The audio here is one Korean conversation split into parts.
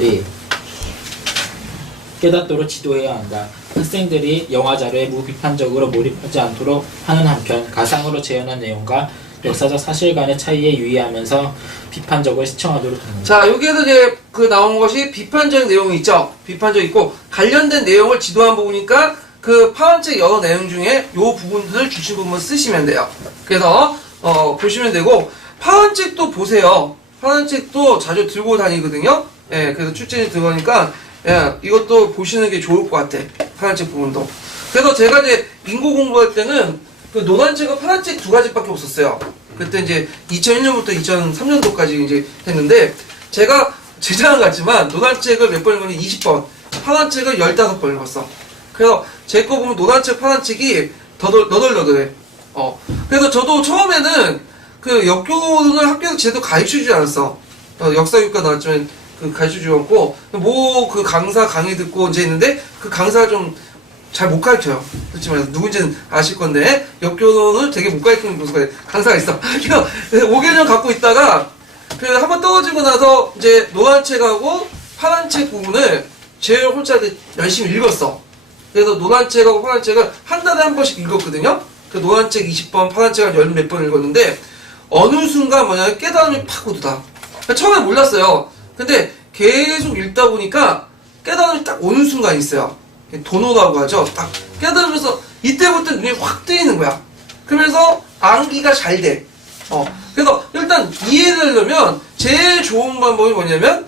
학생들이 깨닫도록 지도해야 한다. 학생들이 영화 자료에 무비판적으로 몰입하지 않도록 하는 한편 가상으로 재현한 내용과 역사적 사실 간의 차이에 유의하면서 비판적으로 시청하도록 합니다. 자, 여기에서 이제 그 나온 것이 비판적 내용이 있죠. 비판적 있고 관련된 내용을 지도한 부분이니까 그 파란책 여러 내용 중에 요 부분들을 주신 부분 쓰시면 돼요. 그래서 어, 보시면 되고 파란책도 보세요. 파란책도 자주 들고 다니거든요. 예, 그래서 출제에 들어가니까 예, 이것도 보시는 게 좋을 것 같아. 파란책 부분도. 그래서 제가 이제 인고 공부할 때는 그 노란책과 파란책 두 가지밖에 없었어요. 그때 이제 2001년부터 2003년도까지 이제 했는데 제가 제 자랑 같지만 노란책을 몇 번 읽었니? 20번. 파란책을 15번 읽었어. 그래서 제 거 보면 노란책, 파란책이 더덜, 너덜너덜해. 어. 그래서 저도 처음에는 그 역교를 학교에서 제대로 가르쳐주지 않았어. 어, 역사교과 나왔지만 그 가르쳐주지 않고, 뭐 그 강사 강의 듣고 이제 했는데 그 강사가 좀잘 못 가르쳐요. 솔직히 말해서 누군지는 아실 건데 역교론을 되게 못 가르치는 교수가 강사가 있어. 그래서 5개년 갖고 있다가 그한번 떨어지고 나서 이제 노란 책하고 파란 책 부분을 제일 혼자 이렇게 열심히 읽었어. 그래서 노란 책하고 파란 책을 한 달에 한 번씩 읽었거든요. 그 노란 책 20번, 파란 책한 열몇 번 읽었는데 어느 순간 뭐냐면 깨달음이 팍 오더라. 처음에 몰랐어요. 근데 계속 읽다 보니까 깨달음이 딱 오는 순간이 있어요. 도노라고 하죠. 딱 깨달으면서 이때부터 눈이 확 뜨이는 거야. 그러면서 암기가 잘 돼. 어. 그래서 일단 이해되려면 제일 좋은 방법이 뭐냐면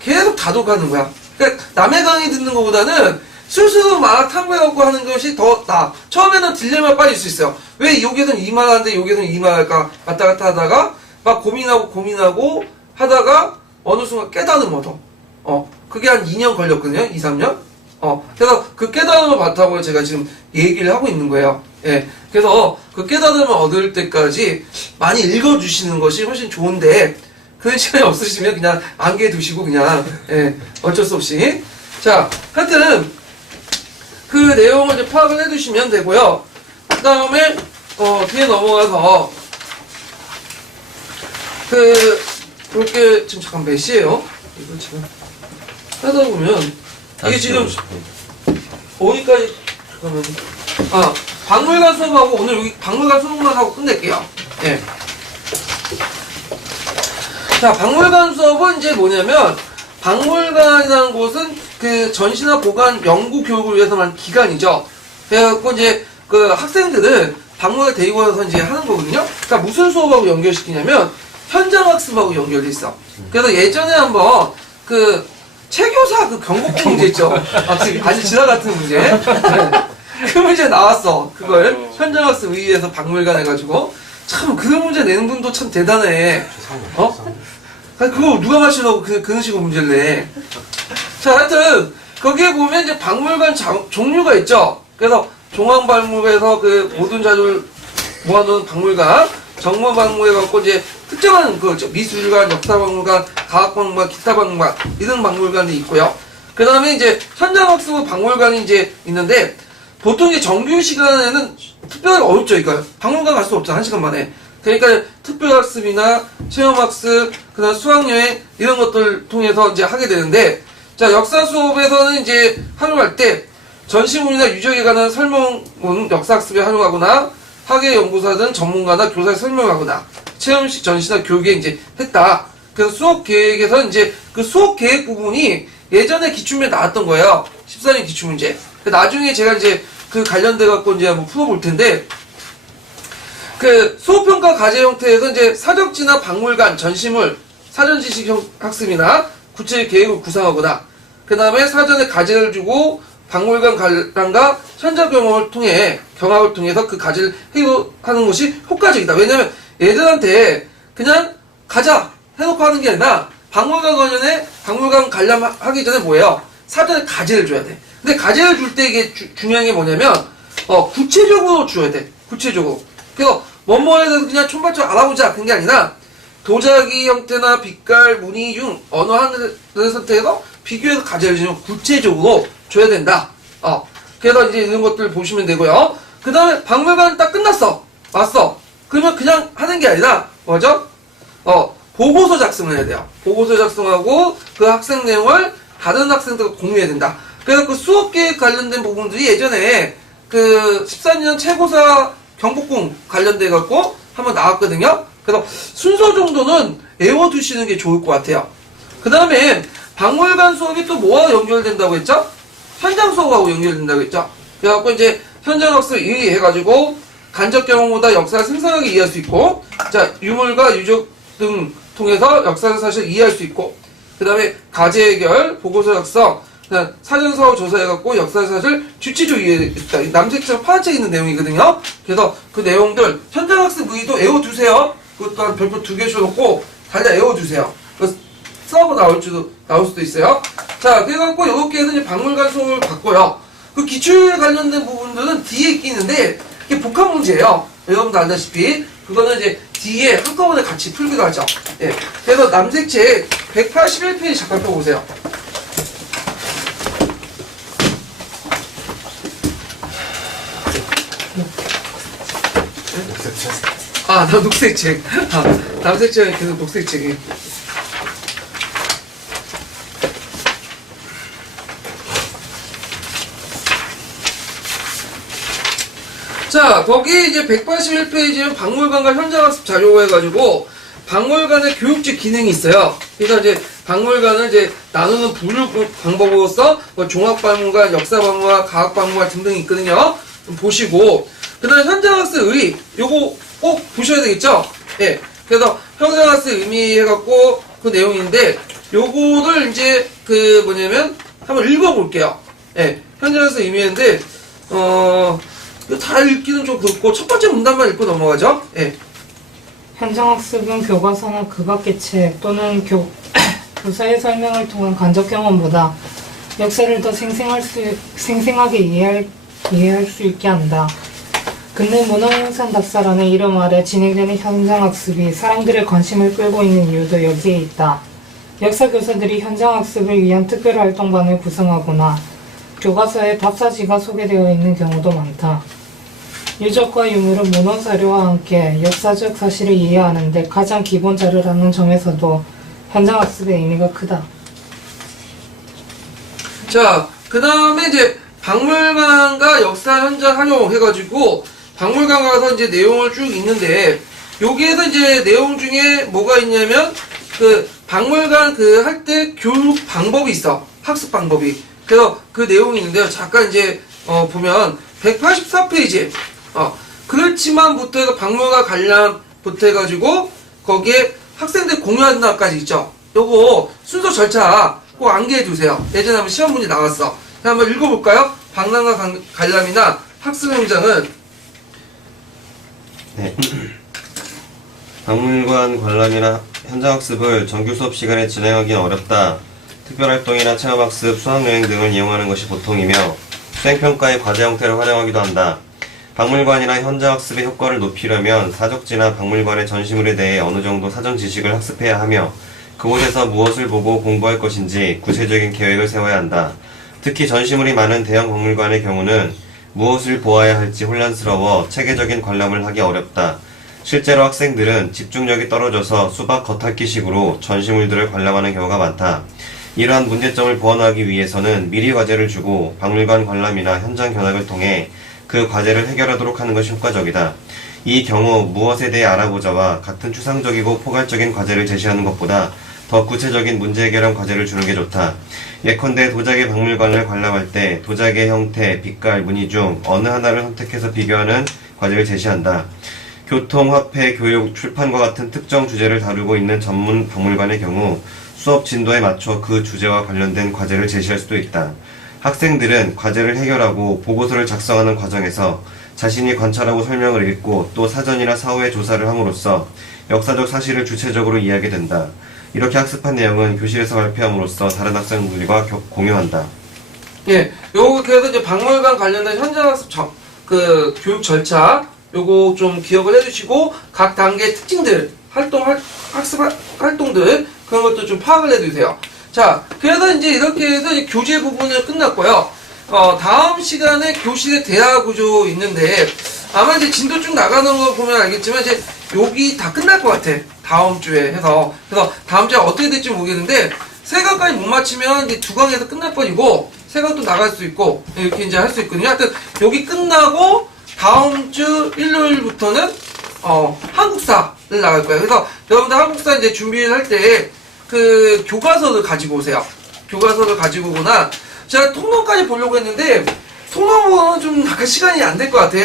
계속 다독하는 거야. 그러니까 남의 강의 듣는 것보다는 스스로 막 탐구해갖고 하는 것이 더 나아. 처음에는 딜레마 빠질 수 있어요. 왜 여기서는 이 말 하는데 여기서는 이 말 할까 왔다 갔다 하다가 막 고민하고 고민하고 하다가 어느 순간 깨달음 얻어. 어. 그게 한 2년 걸렸거든요. 2, 3년. 어. 그래서 그 깨달음을 바탕으로 제가 지금 얘기를 하고 있는 거예요. 예. 그래서 그 깨달음을 얻을 때까지 많이 읽어주시는 것이 훨씬 좋은데 그런 시간이 없으시면 그냥 안개 두시고 그냥 예, 어쩔 수 없이 자 하여튼 그 내용을 이제 파악을 해두시면 되고요 그 다음에 어, 뒤에 넘어가서 그 이렇게 지금 잠깐 몇 시에요? 이거 지금 하다 보면 이게 지금 어디까지 잠깐만 아 박물관 수업하고 오늘 여기 박물관 수업만 하고 끝낼게요 예. 자, 박물관 수업은 이제 뭐냐면, 박물관이라는 곳은 그 전시나 보관 연구 교육을 위해서만 기관이죠. 그래갖고 이제 그 학생들은 박물관 데리고 와서 이제 하는 거거든요. 그러니까 무슨 수업하고 연결시키냐면, 현장 학습하고 연결돼 있어. 그래서 예전에 한번 그 체교사 그 경복궁 문제 있죠. 아, 아주 지나 같은 문제. 네. 그 문제 나왔어. 그걸 현장 학습 의의에서 박물관 해가지고. 참, 그 문제 내는 분도 참 대단해. 어? 아니, 그거 누가 맞추려고 그, 그런 식으로 문제를 내. 자, 하여튼, 거기에 보면 이제 박물관 자- 종류가 있죠. 그래서 종합박물관에서 그 모든 자료를 모아놓은 박물관, 정문박물관 갖고 이제 특정한 그저 미술관, 역사박물관, 과학박물관, 기타 박물관, 이런 박물관이 있고요. 그 다음에 이제 현장학습 박물관이 이제 있는데, 보통 이제 정규 시간에는 특별히 어렵죠, 이거. 박물관 갈 수 없죠, 한 시간 만에. 그러니까 특별학습이나 체험학습, 그다음 수학여행 이런 것들 통해서 이제 하게 되는데, 자 역사 수업에서는 이제 활용할 때 전시물이나 유적에 관한 설명은 역사학습에 활용하거나 학예 연구사든 전문가나 교사에 설명하거나 체험식 전시나 교육에 이제 했다. 그래서 수업 계획에서 이제 그 수업 계획 부분이 예전에 기출문제 나왔던 거예요. 14년 기출문제. 나중에 제가 이제 그 관련돼 갖고 이제 한번 풀어볼 텐데 그 수업평가 과제 형태에서 이제 사적지나 박물관, 전시물, 사전 지식 형- 학습이나 구체 계획을 구상하거나 그 다음에 사전에 과제를 주고 박물관 관람과 현장 경험을 통해 경험을 통해서 그 과제를 해하는 것이 효과적이다. 왜냐면 얘들한테 그냥 가자 해놓고 하는 게 아니라 박물관 관련해 박물관 관람하기 전에 뭐예요? 사전에 과제를 줘야 돼. 근데 과제를 줄 때 이게 주- 중요한 게 뭐냐면 어, 구체적으로 줘야 돼. 구체적으로. 그래서 대해서 그냥 총괄적으로 알아보자. 그런 게 아니라 도자기 형태나 빛깔, 무늬 중 어느 하나를 선택해서 비교해서 과제를 주면 구체적으로 줘야 된다. 어. 그래서 이제 이런 것들 보시면 되고요. 그 다음에 박물관 딱 끝났어. 왔어. 그러면 그냥 하는 게 아니라, 뭐죠? 어, 보고서 작성을 해야 돼요. 보고서 작성하고 그 학생 내용을 다른 학생들과 공유해야 된다. 그래서 그 수업 계획 관련된 부분들이 예전에 그 14년 최고사 경복궁 관련돼 갖고 한번 나왔거든요. 그래서 순서 정도는 외워두시는 게 좋을 것 같아요. 그 다음에 박물관 수업이 또 뭐와 연결된다고 했죠? 현장 수업하고 연결된다고 했죠? 그래갖고 이제 현장 학습 이해해가지고 간접 경험보다 역사를 생생하게 이해할 수 있고, 자, 유물과 유적 등 통해서 역사를 사실 이해할 수 있고, 그 다음에 과제 해결, 보고서 작성, 그다음 사전사고 조사해갖고 역사 사실 주치적 이해했다. 남색처럼 파란책 있는 내용이거든요. 그래서 그 내용들 현장 학습 의도 외워두세요. 그것도 한 별표 두 개 줘놓고 달려 외워두세요. 그 써고 나올 수도 나올 수도 있어요. 자, 그래갖고 이렇게 해서 박물관 수업을 받고요. 그 기출 관련된 부분들은 뒤에 끼는데 이게 복합 문제예요. 여러분도 알다시피 그거는 이제 뒤에 한꺼번에 같이 풀기도 하죠. 예. 그래서 남색책 181페이지 잠깐 펴보세요. 아, 나 녹색 책. 아, 남색 책은 계속 녹색 책이. 자, 거기 이제 181페이지는 박물관과 현장학습 자료고 해가지고 박물관의 교육적 기능이 있어요. 그래서 이제 박물관을 이제 나누는 분류 방법으로서 뭐 종합박물관, 역사박물관, 과학박물관 등등이 있거든요. 좀 보시고 그다음에 현장학습 의의 요거 꼭 보셔야 되겠죠. 예. 그래서 현장학습 의미 해갖고 그 내용인데 요거를 이제 그 뭐냐면 한번 읽어볼게요. 예. 현장학습 의미인데 어. 이거 다 읽기는 좀 그렇고 첫 번째 문단만 읽고 넘어가죠. 예. 현장학습은 교과서나 그 밖의 책 또는 교, 교사의 설명을 통한 간접 경험보다 역사를 더 생생할 수, 생생하게 이해할, 이해할 수 있게 한다. 근대 문화유산 답사라는 이름 아래 진행되는 현장학습이 사람들의 관심을 끌고 있는 이유도 여기에 있다. 역사 교사들이 현장학습을 위한 특별 활동반을 구성하거나 교과서에 답사지가 소개되어 있는 경우도 많다. 유적과 유물은 문헌 자료와 함께 역사적 사실을 이해하는 데 가장 기본 자료라는 점에서도 현장 학습의 의미가 크다. 자, 그 다음에 이제 박물관과 역사 현장 활용 해가지고 박물관 가서 이제 내용을 쭉 읽는데 여기에서 이제 내용 중에 뭐가 있냐면 그 박물관 그 할 때 교육 방법이 있어. 학습 방법이. 그래서 그 내용이 있는데요. 잠깐 이제 어 보면 184페이지. 어 그렇지만부터 박물관 관람부터 해가지고 거기에 학생들 날까지 있죠. 요거 순서 절차 꼭 암기해 두세요. 예전에 한번 시험 문제 나왔어. 자, 한번 읽어볼까요? 박람관 관- 관람이나 학습 현장은 네. 박물관 관람이나 현장학습을 정규 수업 시간에 진행하기는 어렵다. 특별활동이나 체험학습, 수학여행 등을 이용하는 것이 보통이며 수행평가의 과제 형태를 활용하기도 한다. 박물관이나 현장학습의 효과를 높이려면 사적지나 박물관의 전시물에 대해 어느 정도 사전 지식을 학습해야 하며 그곳에서 무엇을 보고 공부할 것인지 구체적인 계획을 세워야 한다. 특히 전시물이 많은 대형 박물관의 경우는 무엇을 보아야 할지 혼란스러워 체계적인 관람을 하기 어렵다. 실제로 학생들은 집중력이 떨어져서 수박 겉핥기식으로 전시물들을 관람하는 경우가 많다. 이러한 문제점을 보완하기 위해서는 미리 과제를 주고 박물관 관람이나 현장 견학을 통해 그 과제를 해결하도록 하는 것이 효과적이다. 이 경우 무엇에 대해 알아보자와 같은 추상적이고 포괄적인 과제를 제시하는 것보다 더 구체적인 문제 해결형 과제를 주는 게 좋다. 예컨대 도자기 박물관을 관람할 때 도자기의 형태, 빛깔, 무늬 중 어느 하나를 선택해서 비교하는 과제를 제시한다. 교통, 화폐, 교육, 출판과 같은 특정 주제를 다루고 있는 전문 박물관의 경우 수업 진도에 맞춰 그 주제와 관련된 과제를 제시할 수도 있다. 학생들은 과제를 해결하고 보고서를 작성하는 과정에서 자신이 관찰하고 설명을 읽고 또 사전이나 사후에 조사를 함으로써 역사적 사실을 주체적으로 이해하게 된다. 이렇게 학습한 내용은 교실에서 발표함으로써 다른 학생들과 교- 공유한다. 예, 요거 그래서 이제 박물관 관련된 현장 학습 저, 그 교육 절차 요거 좀 기억을 해주시고 각 단계의 특징들 활동 할, 학습 할- 활동들 그런 것도 좀 파악을 해두세요. 자, 그래서 이제 이렇게 해서 이제 교재 부분은 끝났고요. 어, 다음 시간에 교실의 대화 구조 있는데 아마 이제 진도 쭉 나가는 거 보면 알겠지만 이제 여기 다 끝날 것 같아. 다음 주에 해서. 그래서 다음 주에 어떻게 될지 모르겠는데, 세 강까지 못 맞히면 이제 두 강에서 끝날 뻔이고, 세 강도 나갈 수 있고, 이렇게 이제 할 수 있거든요. 하여튼, 여기 끝나고, 다음 주 일요일부터는, 어, 한국사를 나갈 거예요. 그래서, 여러분들 한국사 이제 준비를 할 때, 그, 교과서를 가지고 오세요. 교과서를 가지고 오거나, 제가 통론까지 보려고 했는데, 통론은 좀 약간 시간이 안 될 것 같아.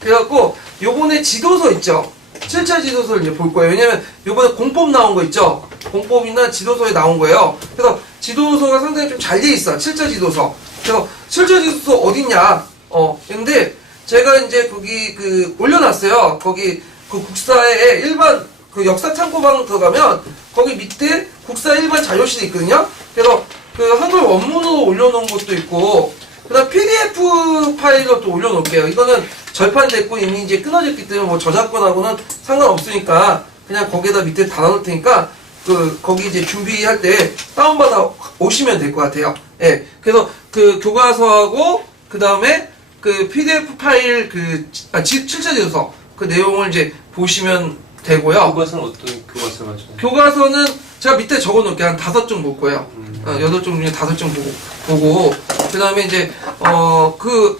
그래갖고 요번에 지도서 있죠. 7차 지도서를 이제 볼 거예요. 왜냐면 요번에 공법 나온 거 있죠. 공법이나 지도서에 나온 거예요. 그래서 지도서가 상당히 좀 잘 돼 있어. 7차 지도서. 그래서 7차 지도서 어딨냐? 어, 근데 제가 이제 거기 그 올려놨어요. 거기 그 국사에 일반 그 역사 창고방 들어가면 거기 밑에 국사 일반 자료실이 있거든요. 그래서 그 한글 원문으로 올려놓은 것도 있고 그다음 PDF 파일로 또 올려놓을게요. 이거는 절판됐고 이미 이제 끊어졌기 때문에 뭐 저작권하고는 상관없으니까 그냥 거기다 밑에 달아놓을 테니까 그 거기 이제 준비할 때 다운받아 오시면 될 것 같아요. 예. 그래서 그 교과서하고 그 다음에 그 PDF 파일 그 아, 7차 지도서 그 내용을 이제 보시면 되고요. 교과서는 어떤 교과서를 가지고? 교과서는 제가 밑에 적어놓을게 한 다섯 종 볼 거예요. 어, 여덟 종 중에 다섯 종 보고 보고 그 다음에 이제 어그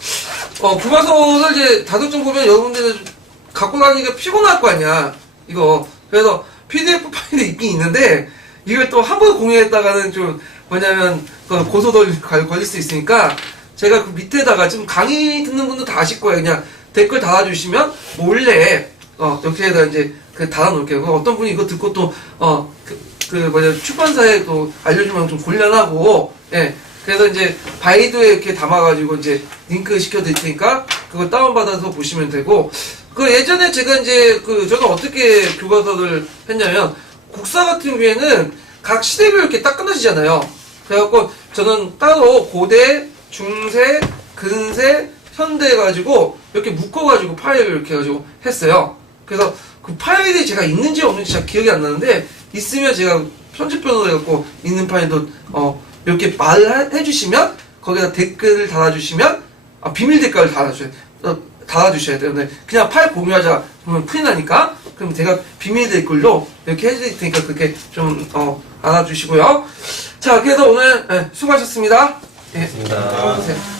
어, 교과서를 이제 다섯 종 보면 여러분들은 좀 갖고 다니기가 피곤할 거 아니야. 이거 그래서 PDF 파일이 있긴 있는데 이걸 또 한 번 공유했다가는 좀 뭐냐면 그 고소 걸- 걸릴 수 있으니까 제가 그 밑에다가 지금 강의 듣는 분도 다 아실 거예요. 그냥 댓글 달아주시면 몰래 어 여기에다 이제 그 달아놓을게요. 어떤 분이 이거 듣고 또 어 그 그 뭐냐 출판사에 또 알려주면 좀 곤란하고 예 그래서 이제 바이드에 이렇게 담아가지고 이제 링크 시켜드릴 테니까 그거 다운받아서 보시면 되고 그 예전에 제가 이제 그 저는 어떻게 교과서를 했냐면 국사 같은 경우에는 각 시대별 이렇게 딱 끊어지잖아요. 그래갖고 저는 따로 고대, 중세, 근세, 현대 가지고 이렇게 묶어가지고 파일을 이렇게 해가지고 했어요. 그래서 그 파일이 제가 있는지 없는지 잘 기억이 안 나는데 있으면 제가 편집본으로 해갖고 있는 파일도 어 이렇게 말을 해- 해주시면 거기다 댓글을 달아주시면 아, 비밀 댓글을 달아주셔야 어, 달아주셔야 돼요. 근데 그냥 파일 공유하자 그러면 큰일 나니까 그럼 제가 비밀 댓글로 이렇게 해드릴 테니까 그렇게 좀 어, 알아주시고요. 자 그래서 오늘 예, 수고하셨습니다. 예, 고맙습니다. 들어오세요.